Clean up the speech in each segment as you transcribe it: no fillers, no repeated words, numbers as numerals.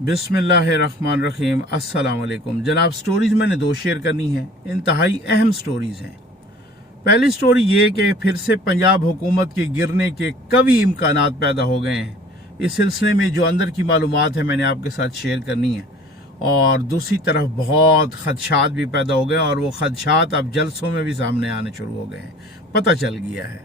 बिस्मिल्लाहिर्रहमानिर्रहीम। अस्सलाम वालेकुम जनाब। स्टोरीज़ मैंने दो शेयर करनी है, इंतहाई अहम स्टोरीज़ हैं। पहली स्टोरी ये कि फिर से पंजाब हुकूमत के गिरने के कवी इम्कानात पैदा हो गए हैं। इस सिलसिले में जो अंदर की मालूमात है मैंने आपके साथ शेयर करनी है। और दूसरी तरफ बहुत खदशात भी पैदा हो गए और वो खदशात अब जलसों में भी सामने आने शुरू हो गए हैं, पता चल गया है।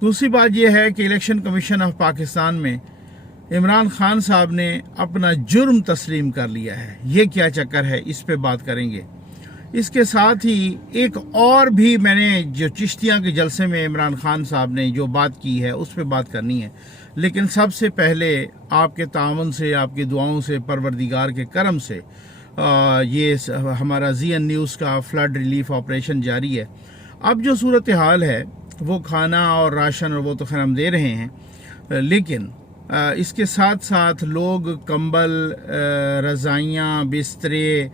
दूसरी बात यह है कि इलेक्शन कमीशन ऑफ पाकिस्तान में इमरान खान साहब ने अपना जुर्म तस्लीम कर लिया है। ये क्या चक्कर है, इस पे बात करेंगे। इसके साथ ही एक और भी मैंने जो चिश्तियाँ के जलसे में इमरान खान साहब ने जो बात की है उस पे बात करनी है। लेकिन सबसे पहले आपके तावन से, आपकी दुआओं से, परवरदिगार के करम से ये हमारा ZN न्यूज़ का फ्लड रिलीफ ऑपरेशन जारी है। अब जो सूरत हाल है वो खाना और राशन और वो तो खैर हम दे रहे हैं, लेकिन इसके साथ साथ लोग कंबल, रज़ाइयाँ, बिस्तरे,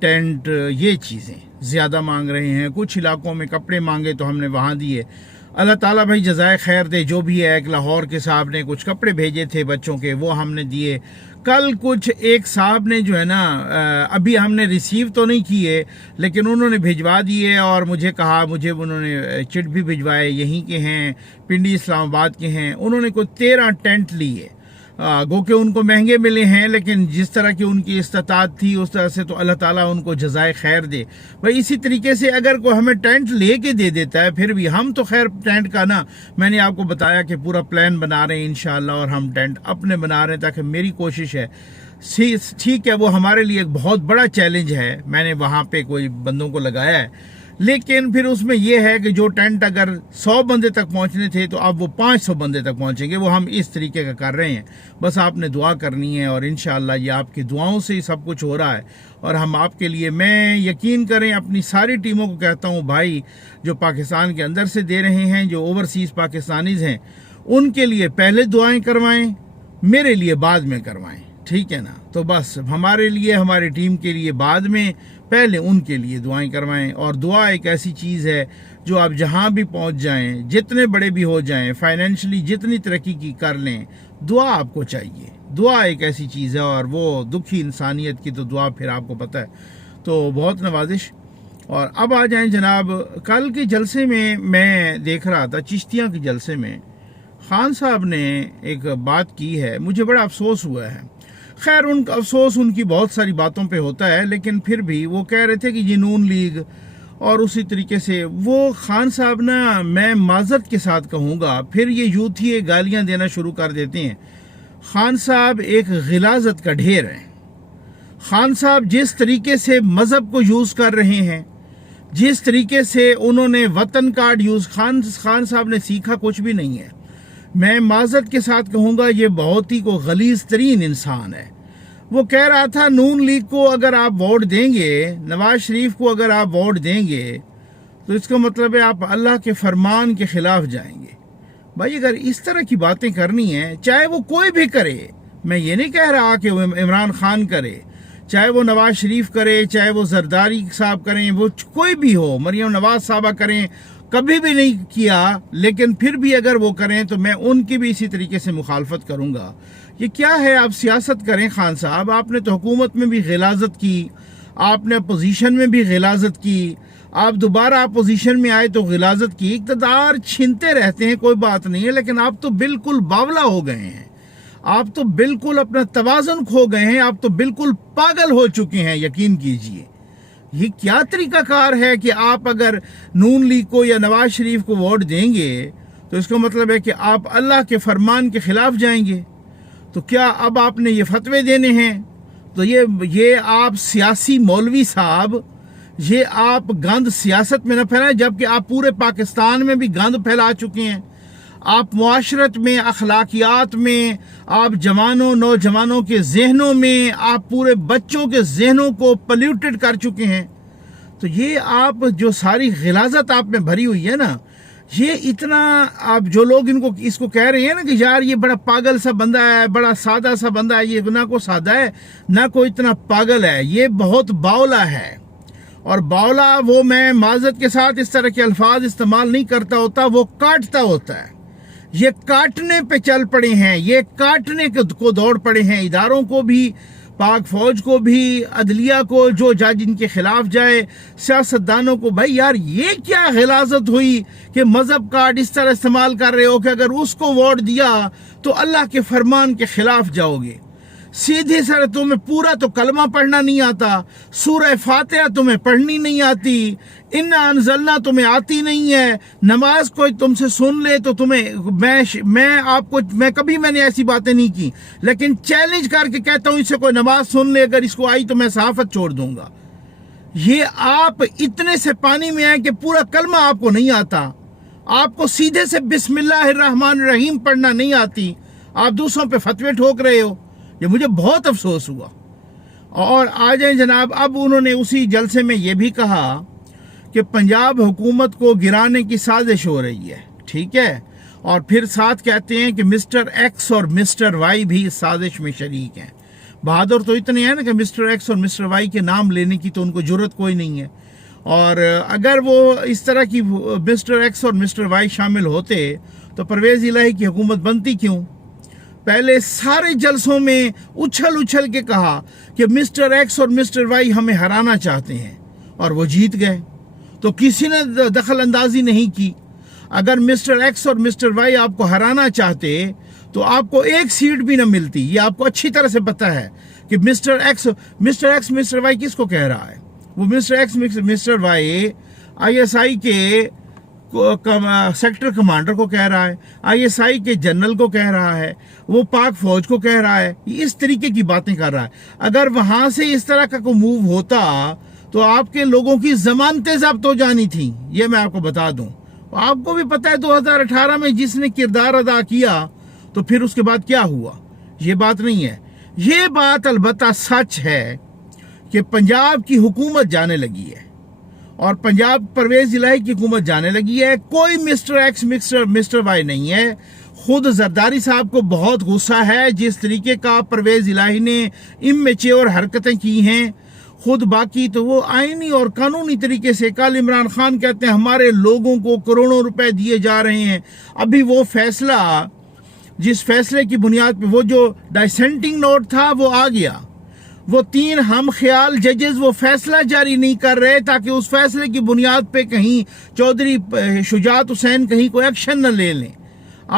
टेंट, ये चीज़ें ज़्यादा मांग रहे हैं। कुछ इलाकों में कपड़े मांगे तो हमने वहाँ दिए। अल्लाह ताला भाई जज़ाए खैर दे। जो भी है, एक लाहौर के साहब ने कुछ कपड़े भेजे थे बच्चों के, वो हमने दिए। कल कुछ एक साहब ने जो है ना, अभी हमने रिसीव तो नहीं किए लेकिन उन्होंने भिजवा दिए और मुझे कहा, मुझे उन्होंने चिट भी भिजवाए, यहीं के हैं, पिंडी इस्लामाबाद के हैं। उन्होंने कोई 13 टेंट लिए। गो के उनको महंगे मिले हैं, लेकिन जिस तरह की उनकी इस्तात थी उस तरह से तो अल्लाह ताला उनको जज़ाए खैर दे। भाई इसी तरीके से अगर कोई हमें टेंट लेके दे देता है, फिर भी हम तो खैर टेंट का ना, मैंने आपको बताया कि पूरा प्लान बना रहे हैं इंशाअल्लाह, और हम टेंट अपने बना रहे हैं ताकि मेरी कोशिश है। ठीक है, वो हमारे लिए एक बहुत बड़ा चैलेंज है। मैंने वहाँ पे कोई बंदों को लगाया है, लेकिन फिर उसमें यह है कि जो टेंट अगर 100 बंदे तक पहुंचने थे तो अब वो 500 बंदे तक पहुंचेंगे। वो हम इस तरीके का कर रहे हैं। बस आपने दुआ करनी है और इंशाअल्लाह ये आपकी दुआओं से ही सब कुछ हो रहा है। और हम आपके लिए, मैं यकीन करें अपनी सारी टीमों को कहता हूँ भाई, जो पाकिस्तान के अंदर से दे रहे हैं, जो ओवरसीज़ पाकिस्तानीज़ हैं, उनके लिए पहले दुआएँ करवाएँ, मेरे लिए बाद में करवाएँ, ठीक है ना। तो बस हमारे लिए, हमारी टीम के लिए बाद में, पहले उनके लिए दुआएं करवाएं। और दुआ एक ऐसी चीज़ है जो आप जहां भी पहुंच जाएं, जितने बड़े भी हो जाएं, फाइनेंशियली जितनी तरक्की की कर लें, दुआ आपको चाहिए। दुआ एक ऐसी चीज़ है, और वो दुखी इंसानियत की तो दुआ फिर आपको पता है। तो बहुत नवाजिश। और अब आ जाएं जनाब, कल के जलसे में मैं देख रहा था, चिश्तियाँ के जलसे में खान साहब ने एक बात की है, मुझे बड़ा अफसोस हुआ है। खैर उनका अफसोस उनकी बहुत सारी बातों पे होता है, लेकिन फिर भी वो कह रहे थे कि ये नून लीग, और उसी तरीके से वो खान साहब ना, मैं माजरत के साथ कहूँगा, फिर ये यूथ ही गालियाँ देना शुरू कर देते हैं। खान साहब एक गिलाजत का ढेर है। खान साहब जिस तरीके से मज़हब को यूज़ कर रहे हैं, जिस तरीके से उन्होंने वतन कार्ड यूज़, खान साहब ने सीखा कुछ भी नहीं है। मैं माजरत के साथ कहूँगा ये बहुत ही को गलीज़ तरीन इंसान है। वो कह रहा था नून लीग को अगर आप वोट देंगे, नवाज शरीफ को अगर आप वोट देंगे, तो इसका मतलब है आप अल्लाह के फरमान के खिलाफ जाएंगे। भाई अगर इस तरह की बातें करनी है, चाहे वो कोई भी करे, मैं ये नहीं कह रहा कि वो इमरान खान करे, चाहे वो नवाज शरीफ करे, चाहे वो जरदारी साहब करें, वो कोई भी हो, मरियम नवाज साहबा करें, कभी भी नहीं किया, लेकिन फिर भी अगर वो करें तो मैं उनकी भी इसी तरीके से मुखालफत करूंगा। ये क्या है, आप सियासत करें खान साहब, आपने तो हुकूमत में भी गिलाजत की, आपने अपोजिशन में भी गिलाजत की, आप दोबारा अपोजिशन में आए तो गिलाजत की। इक़्तिदार छीनते रहते हैं, कोई बात नहीं है, लेकिन आप तो बिल्कुल बावला हो गए हैं। आप तो बिल्कुल अपना तवाज़ुन खो गए हैं। आप तो बिल्कुल पागल हो चुके हैं, यकीन कीजिए। ये क्या तरीकाकार है कि आप अगर नून लीग को या नवाज शरीफ को वोट देंगे तो इसका मतलब है कि आप अल्लाह के फरमान के खिलाफ जाएंगे। तो क्या अब आपने ये फतवे देने हैं? तो ये आप सियासी मौलवी साहब, ये आप गंद सियासत में न फैलाएं, जबकि आप पूरे पाकिस्तान में भी गंद फैला चुके हैं। आप मुआशरत में, अखलाकियात में, आप जवानों, नौजवानों के जहनों में, आप पूरे बच्चों के जहनों को पल्यूटेड कर चुके हैं। तो ये आप जो सारी गिलाजत आप में भरी हुई है ना, ये इतना, आप जो लोग इसको कह रहे हैं ना कि यार ये बड़ा पागल सा बंदा है, बड़ा सादा सा बंदा है, ये ना कोई सादा है ना कोई इतना पागल है, ये बहुत बावला है। और बावला, वो मैं माजरत के साथ इस तरह के अल्फाज इस्तेमाल नहीं करता होता, वो काटता होता है। ये काटने पे चल पड़े हैं, ये काटने को दौड़ पड़े हैं। इदारों को भी पाक फौज को भी, अदलिया को, जो जज इनके खिलाफ जाए, सियासतदानों को, भाई यार ये क्या गिलाजत हुई कि मजहब कार्ड इस तरह इस्तेमाल कर रहे हो कि अगर उसको वोट दिया तो अल्लाह के फरमान के खिलाफ जाओगे। सीधे सर तुम्हें पूरा तो कलमा पढ़ना नहीं आता, सूरह फातिहा तुम्हें पढ़नी नहीं आती, इन्ना अनज़लना तुम्हें आती नहीं है, नमाज कोई तुमसे सुन ले तो तुम्हें मैं कभी मैंने ऐसी बातें नहीं की, लेकिन चैलेंज करके कहता हूँ इससे कोई नमाज सुन ले, अगर इसको आई तो मैं सहाफत छोड़ दूंगा। ये आप इतने से पानी में हैं कि पूरा कलमा आपको नहीं आता, आपको सीधे से बिस्मिल्लाहिर्रहमानिर्रहीम पढ़ना नहीं आती, आप दूसरों पे फतवे ठोक रहे हो। ये मुझे बहुत अफसोस हुआ। और आ जाए जनाब, अब उन्होंने उसी जलसे में ये भी कहा कि पंजाब हुकूमत को गिराने की साजिश हो रही है, ठीक है, और फिर साथ कहते हैं कि मिस्टर एक्स और मिस्टर वाई भी इस साजिश में शरीक हैं। बहादुर तो इतने हैं ना कि मिस्टर एक्स और मिस्टर वाई के नाम लेने की तो उनको जरूरत कोई नहीं है, और अगर वो इस तरह की मिस्टर एक्स और मिस्टर वाई शामिल होते तो परवेज़ इलाही की हुकूमत बनती क्यों? पहले सारे जलसों में उछल उछल के कहा कि मिस्टर एक्स और मिस्टर वाई हमें हराना चाहते हैं, और वो जीत गए, तो किसी ने दखल अंदाजी नहीं की। अगर मिस्टर एक्स और मिस्टर वाई आपको हराना चाहते तो आपको एक सीट भी ना मिलती। ये आपको अच्छी तरह से पता है कि मिस्टर एक्स मिस्टर वाई किसको कह रहा है। वो mister X mister Y ISI के सेक्टर कमांडर को कह रहा है, ISI के जनरल को कह रहा है, वो पाक फौज को कह रहा है, इस तरीके की बातें कर रहा है। अगर वहां से इस तरह का कोई मूव होता तो आपके लोगों की जमानतें जब्त हो जानी थी, ये मैं आपको बता दूं। आपको भी पता है 2018 में जिसने किरदार अदा किया तो फिर उसके बाद क्या हुआ। ये बात नहीं है, ये बात अलबत्ता सच है कि पंजाब की हुकूमत जाने लगी है, और पंजाब परवेज़ इलाही की हुकूमत जाने लगी है। कोई मिस्टर एक्स मिस्टर वाई नहीं है। खुद जरदारी साहब को बहुत गुस्सा है जिस तरीके का परवेज़ इलाही ने इमेच्योर हरकतें की हैं। खुद बाकी तो वो आईनी और कानूनी तरीके से, कल इमरान खान कहते हैं हमारे लोगों को करोड़ों रुपए दिए जा रहे हैं। अभी वो फैसला, जिस फैसले की बुनियाद पे वो जो डाइसेंटिंग नोट था वो आ गया, वो 3 हम ख्याल जजेस वो फैसला जारी नहीं कर रहे ताकि उस फैसले की बुनियाद पे कहीं चौधरी शुजात हुसैन कहीं कोई एक्शन न ले लें।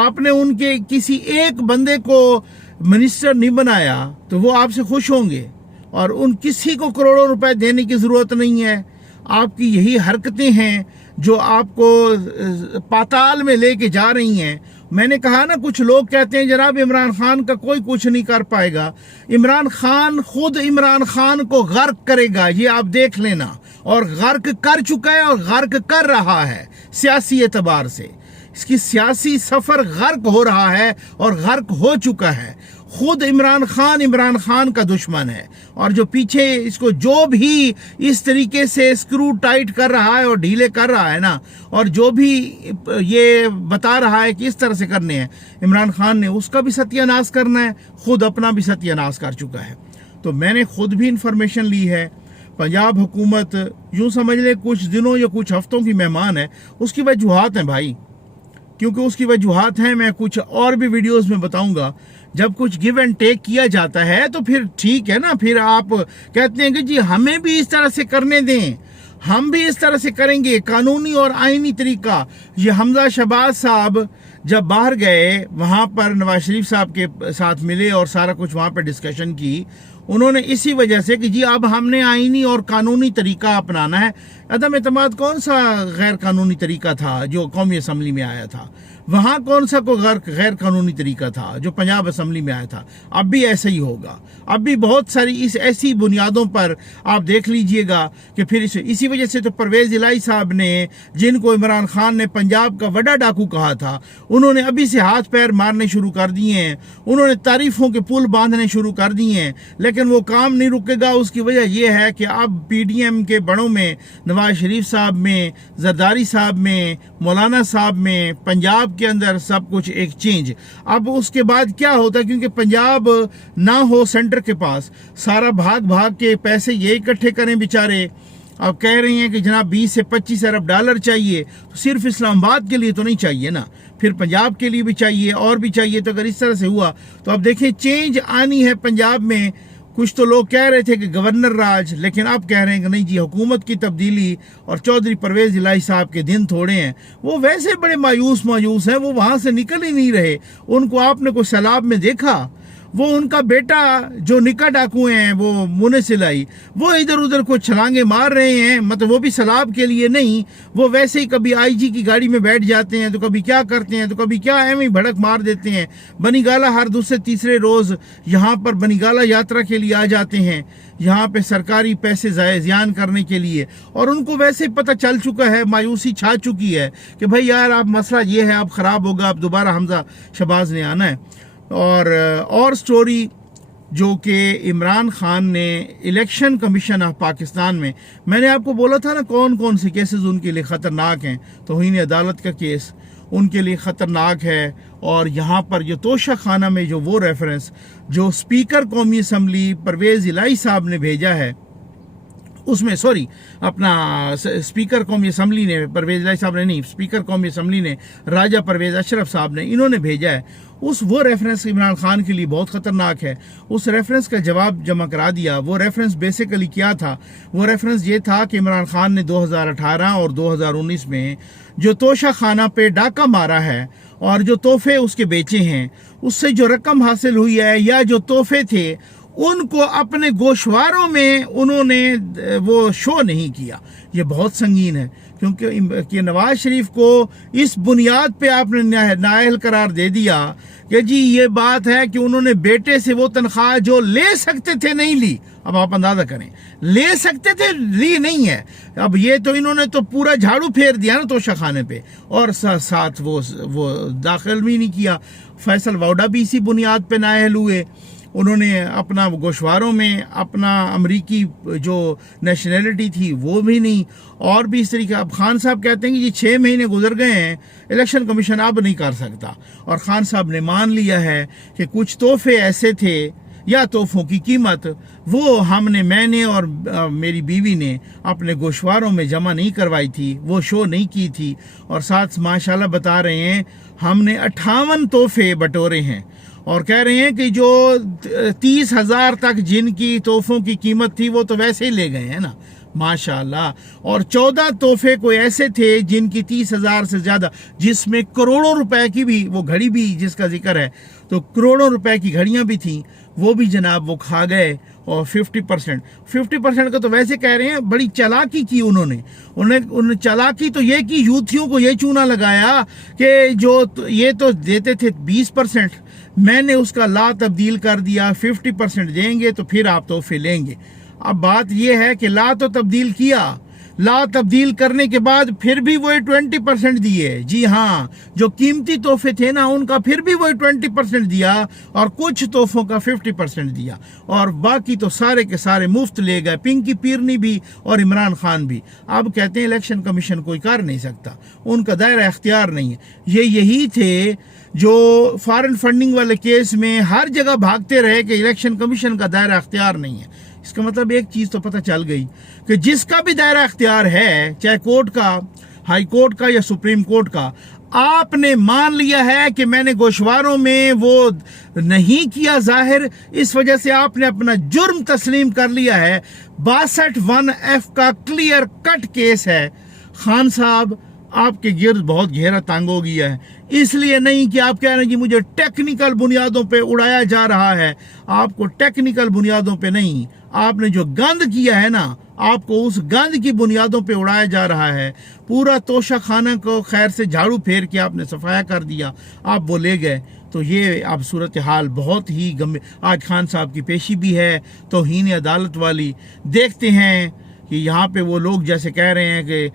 आपने उनके किसी एक बंदे को मिनिस्टर नहीं बनाया तो वो आपसे खुश होंगे, और उन किसी को करोड़ों रुपए देने की जरूरत नहीं है। आपकी यही हरकतें हैं जो आपको पाताल में लेके जा रही हैं। मैंने कहा ना, कुछ लोग कहते हैं जनाब इमरान खान का कोई कुछ नहीं कर पाएगा। इमरान खान खुद इमरान खान को गर्क करेगा, ये आप देख लेना, और गर्क कर चुका है और गर्क कर रहा है। सियासी एतबार से इसकी सियासी सफर गर्क हो रहा है और गर्क हो चुका है। खुद इमरान खान का दुश्मन है, और जो पीछे इसको जो भी इस तरीके से स्क्रू टाइट कर रहा है और ढीले कर रहा है ना, और जो भी ये बता रहा है कि इस तरह से करने हैं, इमरान खान ने उसका भी सत्यानाश करना है, खुद अपना भी सत्यानाश कर चुका है। तो मैंने खुद भी इंफॉर्मेशन ली है। पंजाब हुकूमत यूं समझ ले कुछ दिनों या कुछ हफ्तों की मेहमान है। उसकी वजूहात हैं भाई, क्योंकि उसकी वजूहात हैं, मैं कुछ और भी वीडियोस में बताऊंगा। जब कुछ गिव एंड टेक किया जाता है तो फिर ठीक है ना, फिर आप कहते हैं कि जी हमें भी इस तरह से करने दें, हम भी इस तरह से करेंगे, कानूनी और आईनी तरीका। ये हमजा शहबाज साहब जब बाहर गए, वहाँ पर नवाज शरीफ साहब के साथ मिले और सारा कुछ वहाँ पर डिस्कशन की, उन्होंने इसी वजह से कि जी अब हमने आईनी और कानूनी तरीका अपनाना है। अदम एतमाद कौन सा गैर कानूनी तरीका था जो कौमी असम्बली में आया था? वहाँ कौन सा कोई गैर कानूनी तरीका था जो पंजाब असम्बली में आया था? अब भी ऐसा ही होगा। अब भी बहुत सारी इस ऐसी बुनियादों पर आप देख लीजिएगा कि फिर इसी वजह से तो परवेज़ इलाही साहब ने, जिनको इमरान खान ने पंजाब का बड़ा डाकू कहा था, उन्होंने अभी से हाथ पैर मारने शुरू कर दिए हैं। उन्होंने तारीफों के पुल बांधने शुरू कर दिए हैं, लेकिन वो काम नहीं रुकेगा। उसकी वजह यह है कि अब PDM के बड़ों में, नवाज शरीफ साहब में, जरदारी साहब में, मौलाना साहब में, पंजाब के अंदर सब कुछ एक चेंज। अब उसके बाद क्या होता है, क्योंकि पंजाब ना हो सेंटर के पास, सारा भाग भाग के पैसे ये इकट्ठे करें बेचारे। अब कह रहे हैं कि जनाब 20 से 25 अरब डॉलर चाहिए, तो सिर्फ इस्लामाबाद के लिए तो नहीं चाहिए ना, फिर पंजाब के लिए भी चाहिए और भी चाहिए। तो अगर इस तरह से हुआ तो अब देखें चेंज आनी है पंजाब में। कुछ तो लोग कह रहे थे कि गवर्नर राज, लेकिन अब कह रहे हैं कि नहीं जी, हुकूमत की तब्दीली और चौधरी परवेज़ इलाही साहब के दिन थोड़े हैं। वो वैसे बड़े मायूस हैं, वो वहाँ से निकल ही नहीं रहे। उनको आपने कोई सैलाब में देखा? वो उनका बेटा जो निका डाकू हैं, वो मुनसिलाई, वो इधर उधर कुछ छलांगे मार रहे हैं, मतलब वो भी सलाब के लिए नहीं, वो वैसे ही कभी आईजी की गाड़ी में बैठ जाते हैं, तो कभी क्या करते हैं, तो कभी क्या एवं ही भड़क मार देते हैं। बनीगाला हर दूसरे तीसरे रोज़ यहाँ पर बनीगाला यात्रा के लिए आ जाते हैं, यहाँ पे सरकारी पैसे ज़ियान करने के लिए। और उनको वैसे ही पता चल चुका है, मायूसी छा चुकी है कि भाई यार आप मसला ये है, अब ख़राब होगा, अब दोबारा हमजा शहबाज ने आना है। और स्टोरी जो कि इमरान खान ने इलेक्शन कमीशन ऑफ पाकिस्तान में, मैंने आपको बोला था ना कौन कौन से केसेस उनके लिए ख़तरनाक हैं। तौहीन अदालत का केस उनके लिए ख़तरनाक है। और यहाँ पर जो तोशा खाना में जो वो रेफरेंस जो स्पीकर कौमी असम्बली परवेज़ इलाही साहब ने भेजा है, उसमें अपना स्पीकर कौमी असम्बली ने, परवेज़ इलाही साहब ने नहीं, स्पीकर कौमी असम्बली ने राजा परवेज़ अशरफ साहब ने, इन्होंने भेजा है। वो रेफरेंस इमरान खान के लिए बहुत ख़तरनाक है। उस रेफरेंस का जवाब जमा करा दिया। वो रेफरेंस बेसिकली क्या था? वो रेफरेंस ये था कि इमरान खान ने 2018 और 2019 में जो तोशा खाना पे डाका मारा है और जो तोहफे उसके बेचे हैं, उससे जो रकम हासिल हुई है या जो तोहफे थे, उनको अपने गोशवारों में उन्होंने वो शो नहीं किया। ये बहुत संगीन है, क्योंकि नवाज शरीफ को इस बुनियाद पे आपने नाअहल करार दे दिया कि जी ये बात है कि उन्होंने बेटे से वो तनख्वाह जो ले सकते थे नहीं ली। अब आप अंदाजा करें, ले सकते थे, ली नहीं है। अब ये तो इन्होंने तो पूरा झाड़ू फेर दिया ना तोशा खाने पे, और साथ वो दाखिल भी नहीं किया। फैसल वाउडा भी इसी बुनियाद पे नाअहल हुए। उन्होंने अपना गोशवारों में अपना अमरीकी जो नेशनैलिटी थी वो भी नहीं, और भी इस तरीके। अब खान साहब कहते हैं कि ये 6 महीने गुजर गए हैं, इलेक्शन कमीशन अब नहीं कर सकता। और खान साहब ने मान लिया है कि कुछ तोहफे ऐसे थे या तोहफों की कीमत वो मैंने और मेरी बीवी ने अपने गोशवारों में जमा नहीं करवाई थी, वो शो नहीं की थी। और साथ माशाल्लाह बता रहे हैं हमने 58 तोहफे बटोरे हैं, और कह रहे हैं कि जो 30,000 तक जिनकी तोहफों की कीमत थी वो तो वैसे ही ले गए हैं ना, माशाल्लाह। और 14 तोहफे कोई ऐसे थे जिनकी 30,000 से ज़्यादा, जिसमें करोड़ों रुपए की भी, वो घड़ी भी जिसका जिक्र है, तो करोड़ों रुपए की घड़ियां भी थी, वो भी जनाब वो खा गए। और 50% का तो वैसे कह रहे हैं बड़ी चालाकी की उन्होंने चालाकी तो ये की, यूथियों को ये चूना लगाया कि जो ये तो देते थे 20%, मैंने उसका ला तब्दील कर दिया, 50% देंगे तो फिर आप तोहफे लेंगे। अब बात यह है कि ला तो तब्दील किया, ला तब्दील करने के बाद फिर भी वही 20% दिए। जी हाँ, जो कीमती तोहफे थे ना उनका फिर भी वही 20% दिया, और कुछ तोहफों का 50% दिया, और बाकी तो सारे के सारे मुफ्त ले गए, पिंकी पीरनी भी और इमरान खान भी। अब कहते हैं इलेक्शन कमीशन कोई कर नहीं सकता, उनका दायरा इख्तियार नहीं है। यही थे जो फॉरेन फंडिंग वाले केस में हर जगह भागते रहे कि इलेक्शन कमीशन का दायरा इख्तियार नहीं है। इसका मतलब एक चीज तो पता चल गई कि जिसका भी दायरा इख्तियार है, चाहे कोर्ट का, हाई कोर्ट का या सुप्रीम कोर्ट का, आपने मान लिया है कि मैंने गोशवारों में वो नहीं किया जाहिर, इस वजह से आपने अपना जुर्म तस्लीम कर लिया है। 62(1)(f) का क्लियर कट केस है। खान साहब आपके गिर्द बहुत गहरा तंग हो गया है, इसलिए नहीं कि आप कह रहे हैं कि मुझे टेक्निकल बुनियादों पे उड़ाया जा रहा है। आपको टेक्निकल बुनियादों पे नहीं, आपने जो गंद किया है ना, आपको उस गंद की बुनियादों पे उड़ाया जा रहा है। पूरा तोशा खाना को खैर से झाड़ू फेर के आपने सफाया कर दिया, आप वो ले गए। तो ये अब सूरत हाल बहुत ही गंभीर। आज खान साहब की पेशी भी है तौहीन अदालत वाली। देखते हैं कि यहाँ पे वो लोग जैसे कह रहे हैं कि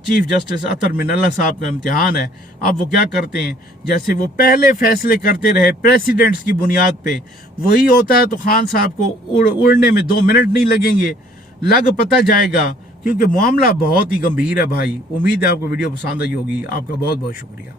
चीफ जस्टिस अतर मिनल्ला साहब का इम्तिहान है। अब वो क्या करते हैं, जैसे वो पहले फैसले करते रहे प्रेसिडेंट्स की बुनियाद पे, वही होता है। तो खान साहब को उड़ने में 2 मिनट नहीं लगेंगे, लग पता जाएगा, क्योंकि मामला बहुत ही गंभीर है भाई। उम्मीद है आपको वीडियो पसंद आई होगी। आपका बहुत बहुत शुक्रिया।